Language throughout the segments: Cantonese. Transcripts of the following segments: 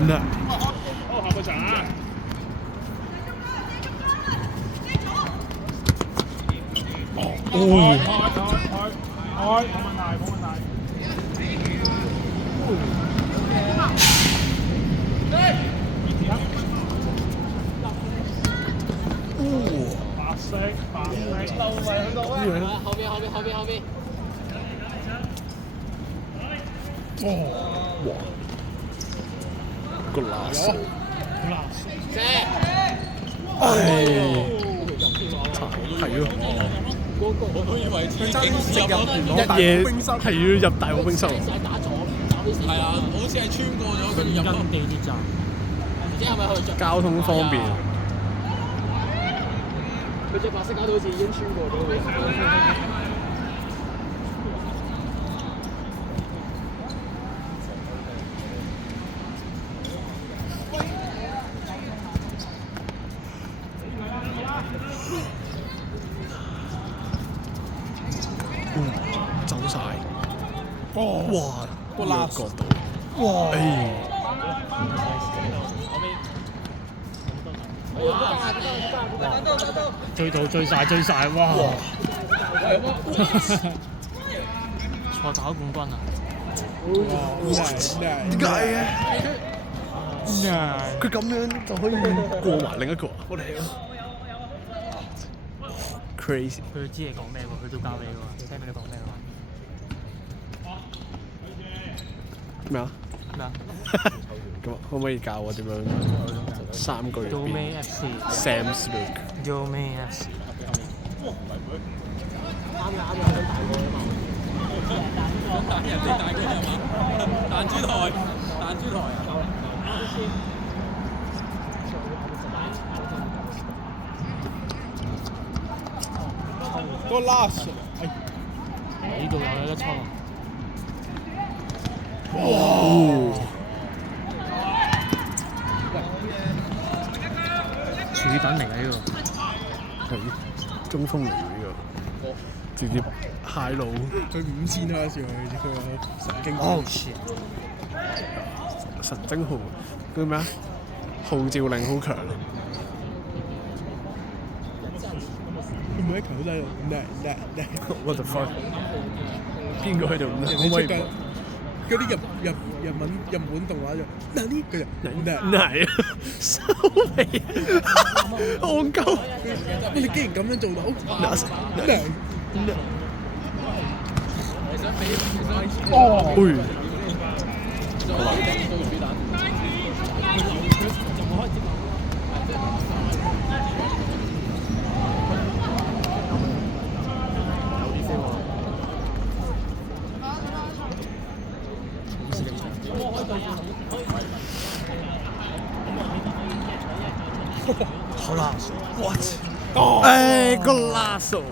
嗱，好，下個場啊！開，冇問題，冇問題。白色，白色，漏位去到咩？後邊。哇！個拉手，係咯，我都以為佢真直入一夜係要入大澳冰室。係啊，好似係穿過咗跟住入地鐵站。唔知係咪去交通方便。佢隻白色搞到好似已經穿過咗喎。走晒！哇！個拉角度，哇！追晒，哇！賽跑冠軍啊！點解嘅？佢咁樣就可以過埋另一個啊！我哋 crazy。佢知你講咩喎？佢都教你喎，你聽唔聽你講咩喎？咩啊？咩啊？咁可唔可以教我點樣3句入邊 Sam Smith Domain FC。啱嘅，想大個啊嘛。人哋大個係嘛？彈珠台啊！個 last， 呢度有得抽啊！柱躉嚟嘅呢個，係中鋒嚟嘅呢個，直接 high 路。佢5000啦，算佢個神經。神經號叫咩啊？號召力好強。佢每一球都喺度What the fuck？ 邊個喺度？可唔可以？嗰啲日本動畫就嗱呢佢就係啊，收尾戇鳩。你竟然咁樣做到？好啦 ，what？ 個拉手。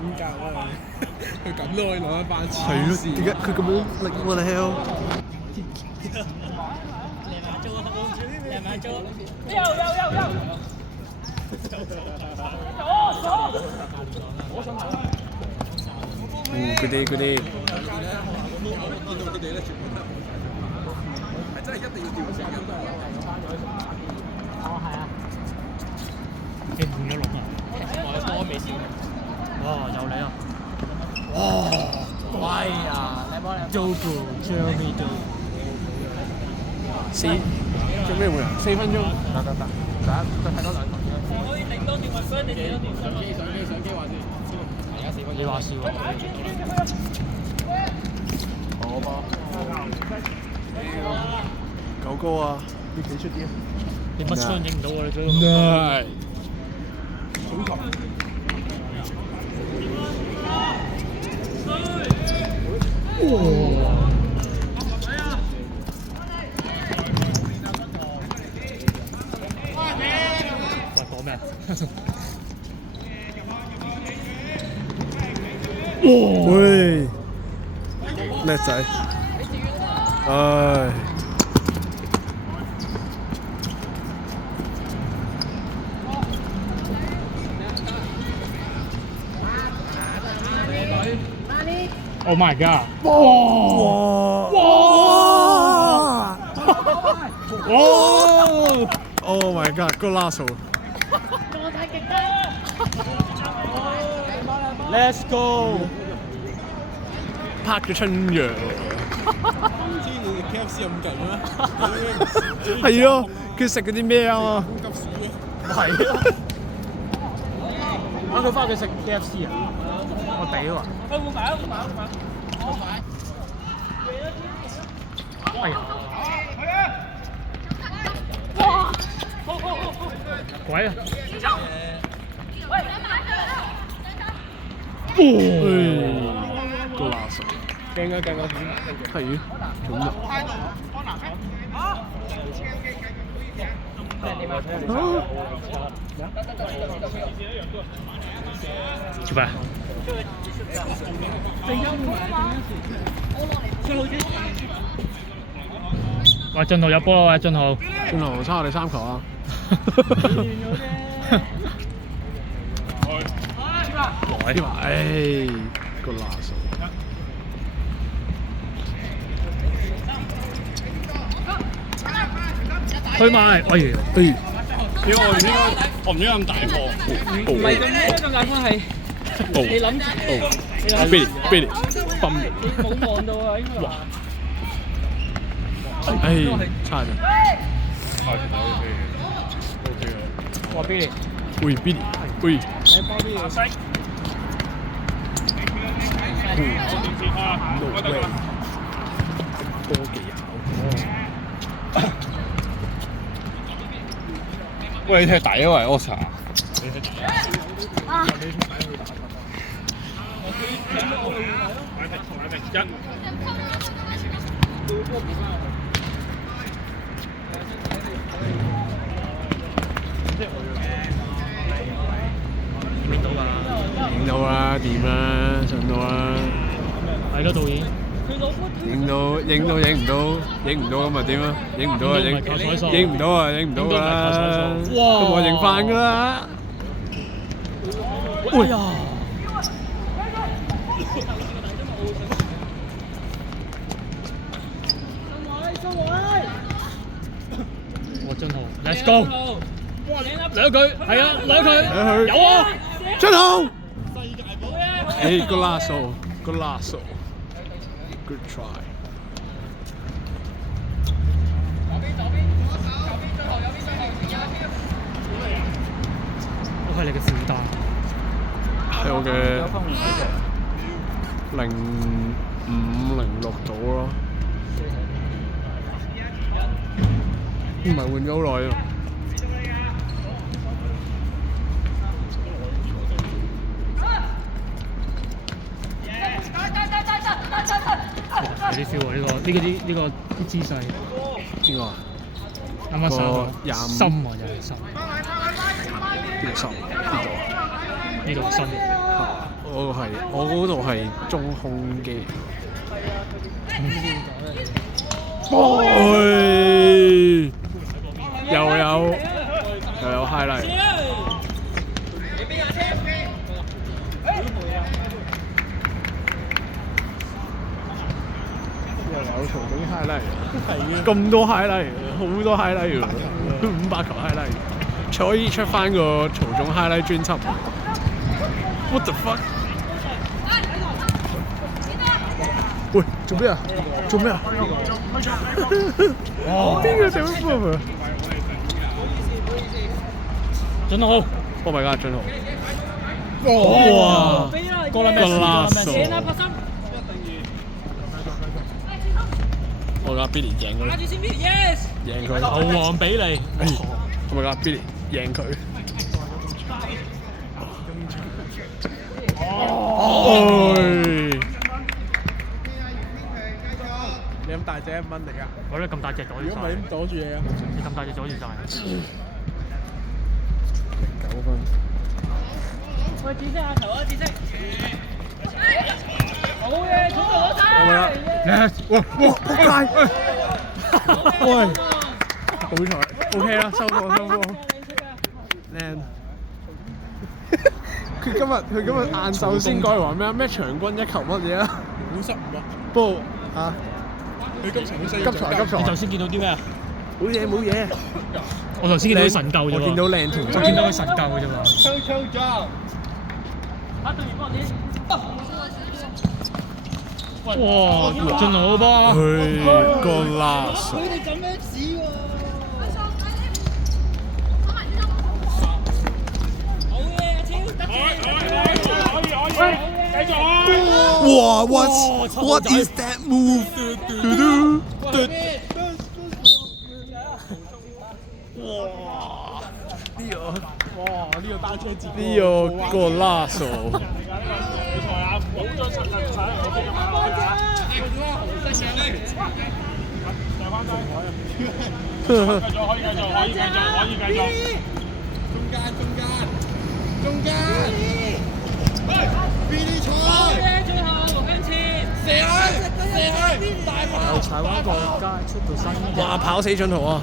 點解啊？佢咁都可以攞一班錢。係咯，點解佢咁樣？What the hell？嗰啲。見到佢哋咧，全部都係真係一定要調整咁多。係啊！你換咗龍啊？我未試過。哇！有你啊！哇！哎呀！你幫你。Jogo Jeremy Doku。做咩會啊？4分鐘。得，再睇多2球先。可以頂多條分，你頂多條。相機話先。而家4分鐘。你話事喎。好吧。9高啊！你幾出啲啊？你乜槍影唔到我哋咗？好球。喂，講咩？喂，叻仔，唉。Oh my god！ 哇！ God， golazo！ Let's go！ 拍咗春陽。知你哋 KFC 咁勁咩？係咯，佢食嗰啲咩啊？急屎嘅。係啊！佢翻去食 KFC 啊！我屌啊！哎呀！鬼啊！golazo！ 勁啊！係咁啊！做咩？喂，俊豪入波啦！喂，俊豪差我哋3球啊！喂，golazo！ 推埋，哎呀！點解我唔應該咁大個？唔係咁大關係。你諗Billy，泵你冇望到啊，應該話。差咗。哇 ，Billy！ 喂 Billy， 喂。No way！ 多技巧。喂，你踢底啊喂，Oscar。影到㗎，影到啦，掂啦，上到啦。係咯，導演。影到影唔到咁咪點啊？影唔到啊，影唔到啊，影唔到㗎啦。都冇影翻㗎啦。哎呀！我俊豪 ，Let's go！ 兩句，係啊，兩句，有啊！俊豪！golazo！Good try！ 我係你嘅負擔。係我嘅0506度咯，唔係換咗好耐咯。有啲 feel 喎，呢個啲姿勢。邊個啊？啱啱上個個心啊，又係心。邊個心？呢度心。我嗰度係中空機。又有 highlight。又有曹總 highlight， 咁多 highlight， 好多 highlight 500球 highlight， 可以出翻個曹總 highlight 專輯。What the fuck？ 喂，做咩啊？邊個整波啊？俊豪 ！Oh my god， 俊豪！哇！哥倫咩事？我覺得 Billy 贏佢，贏佢，球王比利。我覺得 Billy 贏佢。你咁大隻1蚊嚟㗎？我咧咁大隻阻住晒。如果唔係點阻住你啊？你咁大隻阻住晒。9分。喂，紫色下球啊，紫色！好嘢，衝到攞晒！哇！仆街！喂，好彩 ，OK 啦，收貨。靚。佢今日晏晝先改話咩場均1球乜嘢啊？好失誤啊！不過嚇，佢急才急才。你頭先見到啲咩啊？冇嘢。我頭先見到佢神救啫喎。我見到靚條我見到佢神救嘅啫喎。哇！進好波。佢個lasso。佢哋咁樣指喎。哇！What is that move？呢個單車節呢個lasso。中間。Billy 賽。射去，大跑。柴灣國家出到新。哇！跑死進圖啊！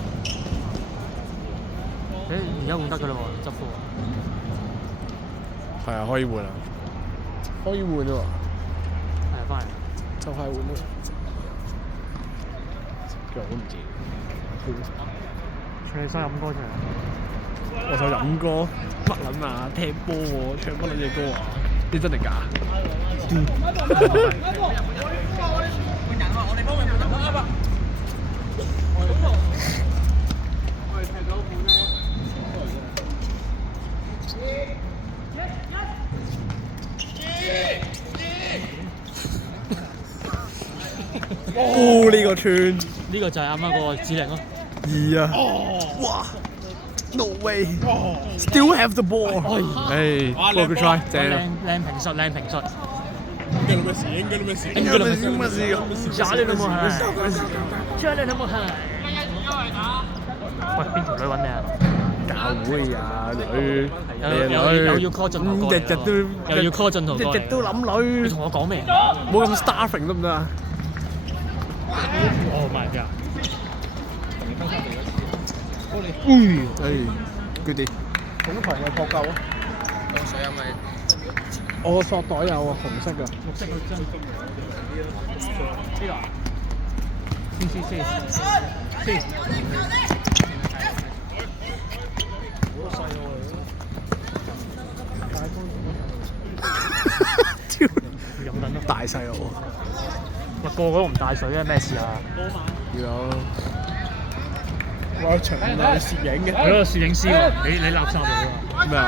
而家換得㗎啦喎，執科。係啊，可以換啊，可以換喎。係翻嚟。就快換啦。腳都唔知。唱你首飲歌出嚟。我首飲歌乜撚啊？踢波喎，唱乜撚嘢歌啊？你真定假？哦，呢個串呢個就係啱啱嗰個指令咯。2啊！哇 ！No way! Still have the ball. 誒，good try，正啊！靚評述，靚評述。應該咩事？應該咩事？應該咩事㗎？渣你都冇係，渣你都冇係。喂，邊條女揾你啊？教會啊，女，又要 call 進圖過嚟日都又要 call 進圖過嚟，日都諗女。你同我講咩？冇咁 starving 得唔得啊？哦，my god！佢哋總堂有撲救啊！當水飲咪我索袋有啊，紅色㗎。綠色嗰張。呢個。先。飲緊咯。大細路。喂，個個都唔帶水嘅，咩事啊？有。我場內攝影嘅。係咯，攝影師喎，你垃圾嚟喎。咩啊？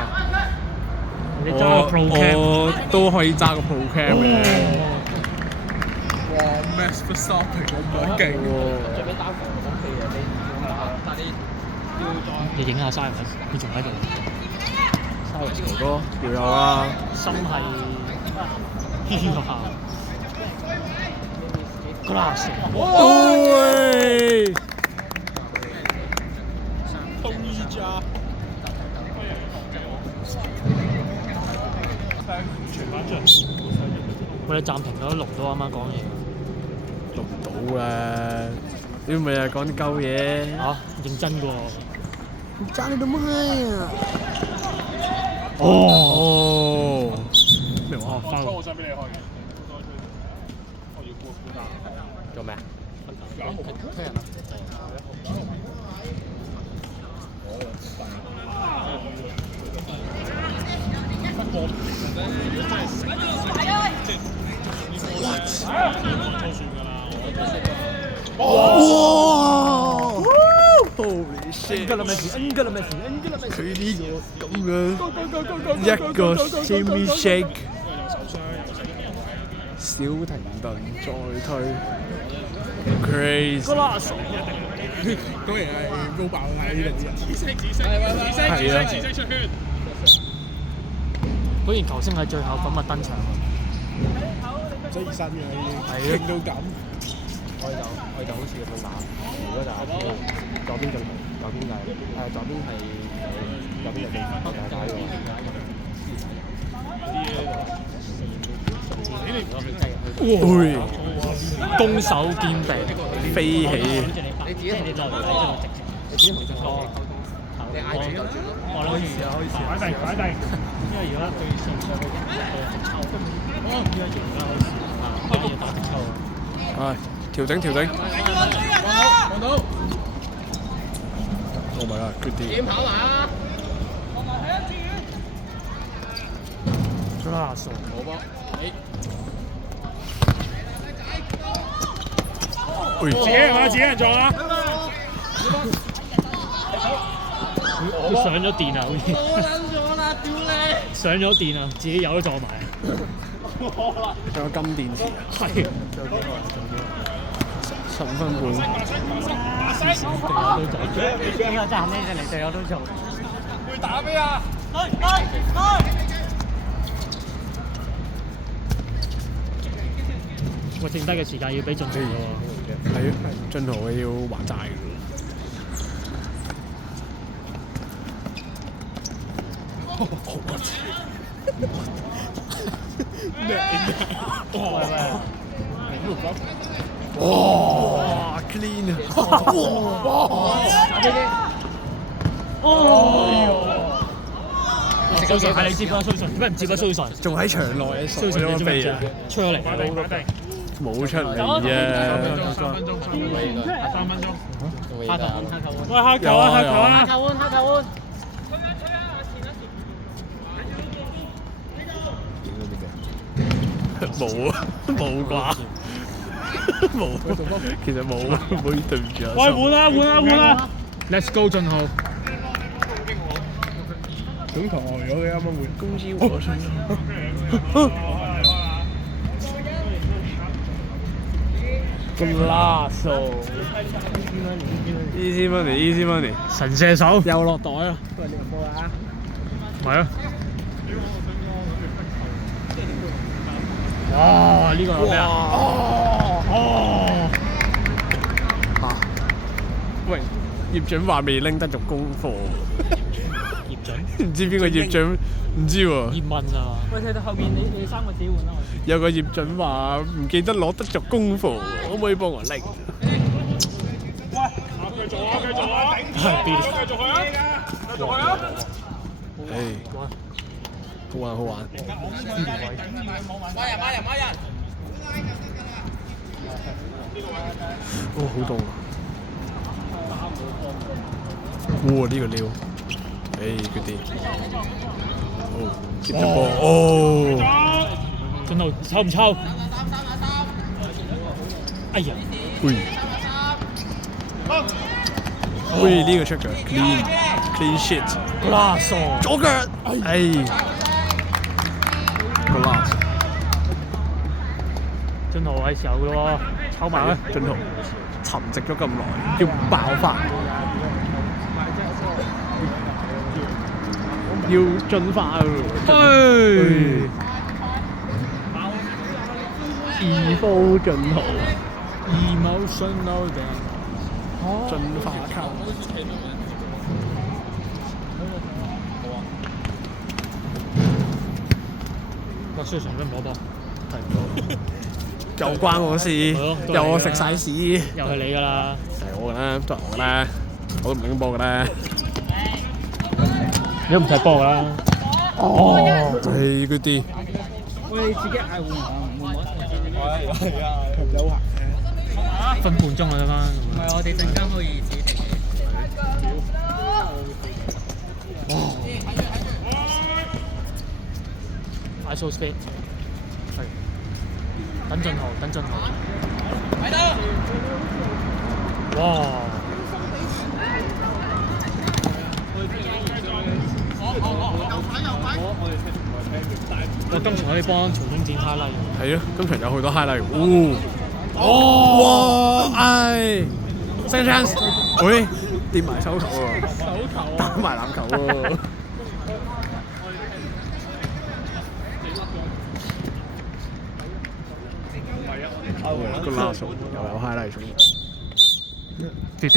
你揸個 Pro Cam。我都可以揸個 Pro Cam 嘅。哇 ，Max Verstappen 咁勁喎！你影下 Simon，佢仲喺度。Simon 哥哥要有啦。心係學校。Glass。喂！東衣渣。我哋暫停咗錄到啱啱講嘢。錄唔到啦！你咪係講啲鳩嘢。嚇，認真㗎喎。爭你到乜啊？哦。咩話？翻我想俾你開嘅。我要沽單。做咩啊？推人啊！哇 ！Holy shit！ Angela Messi，Angela Messi，Angela Messi。佢呢咁樣一個 shimmy shake， 小停頓再推 ，crazy！ 當然係高爆喺呢度啲人。係啊！果然球星喺最後咁啊登場。唔使熱身嘅已經，勁到咁。我哋就好似咁樣打，如果就係左邊就右邊就係左邊係右邊就地方就係打呢個。會攻守兼備，飛起，你自己同就唔使我直情，你自己同就講。你嗌住就住咯。我諗住啊，可以試下。擺低，因為如果對上去直抽，依家而家可以試下，要打直抽。係調整。望到。Oh my god，佢啲。點跑埋啊！拉數。冇波，喂，自己人啊，自己人撞啊！佢上咗電啊，好似。冇撚咗啦，屌你！上咗電啊，自己有都撞埋。仲有金電池啊！係。 7分半。隊友都做。呢個站呢隻嚟隊友都做。會打咩啊？我剩低嘅時間要俾進圖喎。係啊，進圖要還債㗎。哇 ！clean 啊！蘇神係你接啊，蘇神點解唔接啊？蘇神仲喺場內，蘇神你知唔知啊？出咗嚟，冇出嚟啫。3分鐘。下球喂，下球啊！下球啊！下球換。冇啊，冇啩，冇，其實冇，唔好意思對唔住啊。喂，換啦 ！Let's go 進號。總台呆咗嘅啱啱換公司和信。Easy money，easy money。神射手又落袋啦！喂，你入波啦！係啊！哇！呢個係咩啊？喂，葉準話未拎得足功課。葉準？唔知邊個葉準？唔知喎。葉問啊！喂，睇到後邊你3個自己換啦。有個葉準話唔記得攞得足功課，可唔可以幫我拎？繼續啊！繼續啊！唉，好玩好玩。買人！哦，好凍啊！哇，呢個撩，佢哋，哦，接咗波，哦，進度抽唔抽？哎呀！喂，呢個出腳 clean shit， 拉數左腳，個拉，進圖係時候嘅咯喎，抽埋啦！進圖沉寂咗咁耐，要爆發，要進化喎！二波進圖 emotional 進化球。個蘇神都唔攞波，又關我事，又我食晒屎，又係你㗎啦，係我㗎啦，都係我㗎啦，我都唔拎波㗎啦。你都唔睇波㗎啦。哦，係嗰啲。喂，你自己嗌換唔換？係啊，有行嘅。分半鐘啊得翻。唔係，我哋陣間可以自己。ISO speed，係。等進號。哇！我今場可以幫曹總剪 highlight。係啊，今場有好多 highlight。哇！second chance，喂，掂埋手球喎，打埋籃球喎。個拉數又有 highlight。跌。